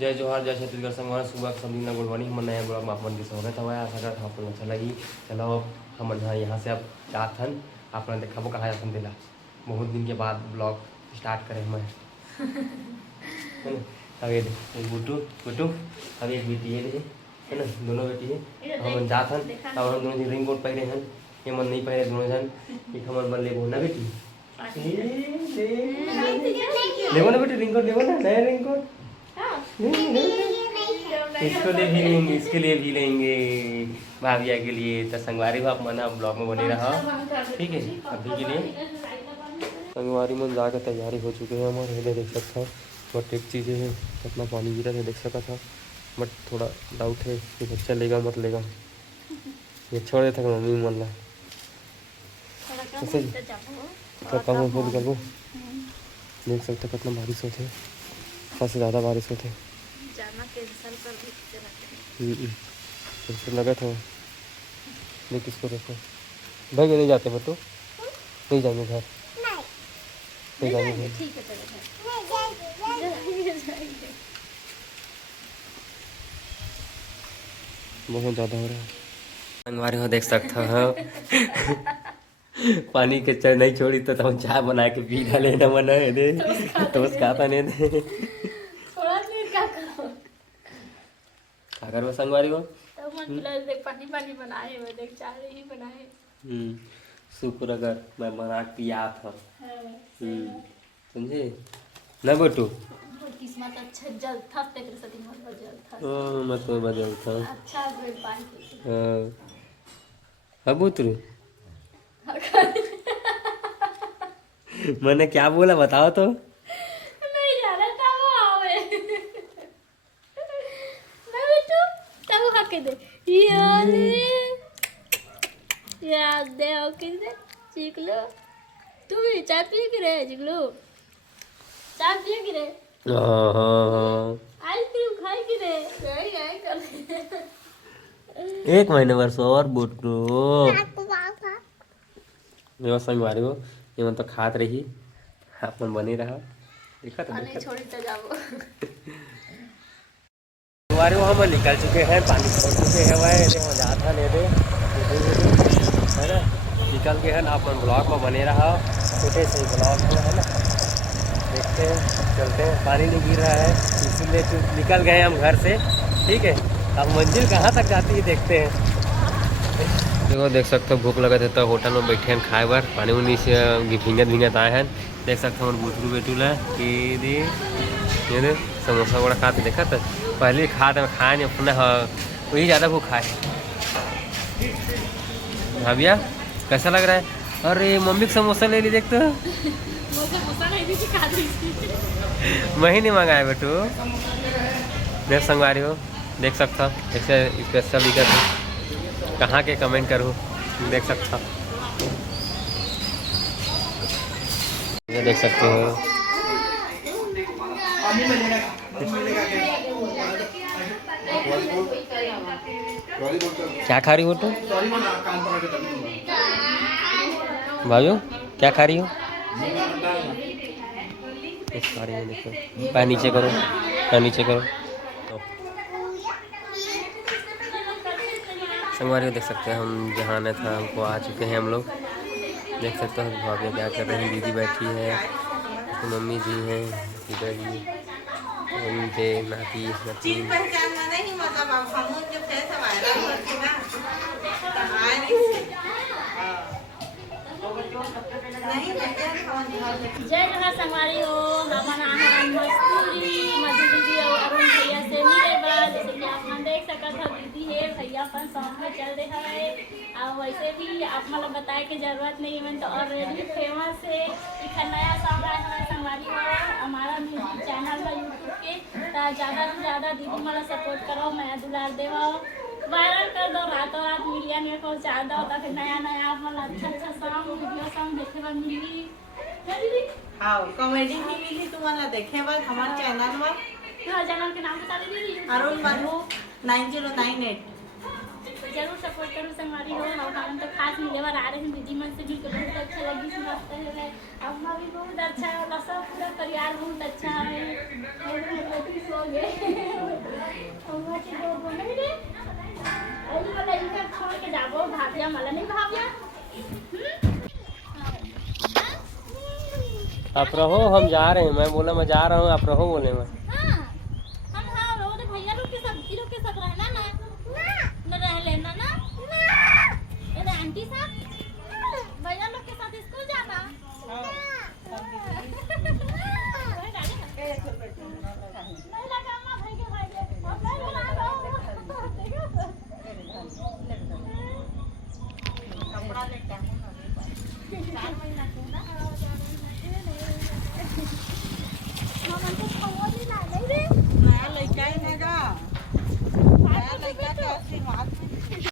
जय जोहार जय छत्तीसगढ़ संगवार सुबह सब दिन गुड मॉर्निंग हम नया ब्लॉग मापन के सो था आशा करता आपको अच्छा लगी। चलो हम यहाँ से अब जात हन अपना देखा कहा जाता दिला बहुत दिन के बाद ब्लॉग स्टार्ट करें मैं अब ये बुटू बुटू अब एक बेटी है ना दोनों बेटी है हम जात हन अब हम दोनों रिंग कोट पहने हन ये मन नहीं पहने दोनों जन एक हमन बन लेबो ना बेटी लेबो ना बेटी रिंग कोट लेबो ना नया रिंग कोट इसको ले भी लेंगे इसके लिए भी लेंगे भाभिया के लिए तो संगवारी बाप मना ब्लॉग में बने रहा ठीक है। अभी के लिए संगवारी में जाकर तैयारी हो चुके हैं हमारे देख सकता है बट एक चीज़ है कितना पानी गिरा है देख सका था बट थोड़ा डाउट है कि बच्चा लेगा मत लेगा ये छोड़ देता मम्मी मन ला कम हो निकल देख सकते कितना बारिश होते सबसे ज़्यादा बारिश होते कैंसिल लगा था देख किसको देखो भाई नहीं जाते बटू नहीं जाएंगे घर नहीं जाएंगे घर बहुत ज़्यादा हो रहा है हमारे यहाँ देख सकता है पानी के चाय नहीं छोड़ी तो हम चाय बना के पी डाले ना मना है दे तो उसका पाने दे अगर वो संगवारी हो तो मन देख पानी पानी बनाए वो देख चाय ही बनाए शुक्र अगर मैं बना पिया था समझे ना बटू किस्मत अच्छा जल था तेरे साथ मन बजल था मैं तो बजल था अच्छा वे पानी हां अब उतरू मैंने क्या बोला बताओ तो नहीं जाना था वो आवे ना बेटू तब हके दे याले याद दे हो कि दे चिकलो तू भी चाय पी के रे चिकलो चाय पी के रे आइसक्रीम खाई के रे गई कर एक महीने वर्ष और बुटू मैं संगवारी हो ये मन तो खात रही अपन बनी रहा देखा तो नहीं छोड़ी तो जाओ संगवारी हो हम निकल चुके हैं पानी छोड़ चुके हैं वह देखो जाता नहीं दे है ना निकल के है ना अपन ब्लॉग में बने रहा छोटे से ब्लॉग में है ना देखते हैं चलते हैं पानी नहीं गिर रहा है इसीलिए निकल गए हम घर से ठीक है। अब मंजिल कहाँ तक जाती है देखते हैं। देखो देख सकते हो भूख लगा थे तो होटल में बैठे हैं खाए बार पानी उनी से भींगत आए हैं देख सकते हैं बुटरू बेटूला कि ये समोसा वोड़ा खाते देखा तो पहले खाते खाए नहीं अपना वही ज़्यादा भूख खाए। भाभिया कैसा लग रहा है अरे मम्मी का समोसा ले ली देखते मैं ही नहीं मंगाया बेटू देख संगवारी हो देख सकता ऐसे स्पेशल दिक्कत है कहाँ के कमेंट करूँ देख सकता ये देख सकते हो क्या खा रही हो तो भाइयों क्या खा रही हो देखो पैर नीचे करो पैर नीचे करो संगवारी देख सकते हैं हम जहाँ न था हमको आ चुके हैं हम लोग देख सकते हैं भाभी क्या कर रहे हैं दीदी बैठी है मम्मी जी हैं इधर जी उनके नाती नाती जय जगह संगवारी हो हमारा मस्तूरी मधु दीदी और अरुण भैया से मिले बाद जैसे कि आप मन देख सकते हो दीदी है भैया अपन सॉन्ग में चल रहा है और वैसे भी आप मतलब बताए की जरूरत नहीं है तो ऑलरेडी फेमस है एक नया सॉन्ग आया हमारा संगवारी हो हमारा म्यूजिक चैनल है यूट्यूब के तो ज़्यादा से ज़्यादा दीदी मला सपोर्ट करो मैं दुलार देवा वायरल कर दो रातों रात मिलियन में पहुँचा दो ताकि नया नया मतलब अच्छा सॉन्ग वीडियो सॉन्ग देखे में मिली हाँ कॉमेडी भी मिली तुम्हारा देखे बाद हमारे चैनल में चैनल के नाम बता दीजिए अरुण मनु 9098 जरूर सपोर्ट करो संगवारी हो और हम तो खास मिले बार आ रहे हैं दीदी मन से भी बहुत अच्छा लगी समझते हैं अम्मा भी बहुत अच्छा है सब पूरा परिवार बहुत अच्छा है सो गए भाभिया मला नहीं भाभिया आप रहो, हम जा रहे हैं। मैं बोला मैं जा रहा हूँ, आप रहो बोले मैं। हाँ हम हाँ रोज भैया लोग के साथ रहना ना न रह लेना ना अरे आंटी साथ भैया लोग के साथ स्कूल जाना नहीं लगा ना भाई के अब नहीं बुला कपड़ा लेके आऊँ ना 4 महीना को ना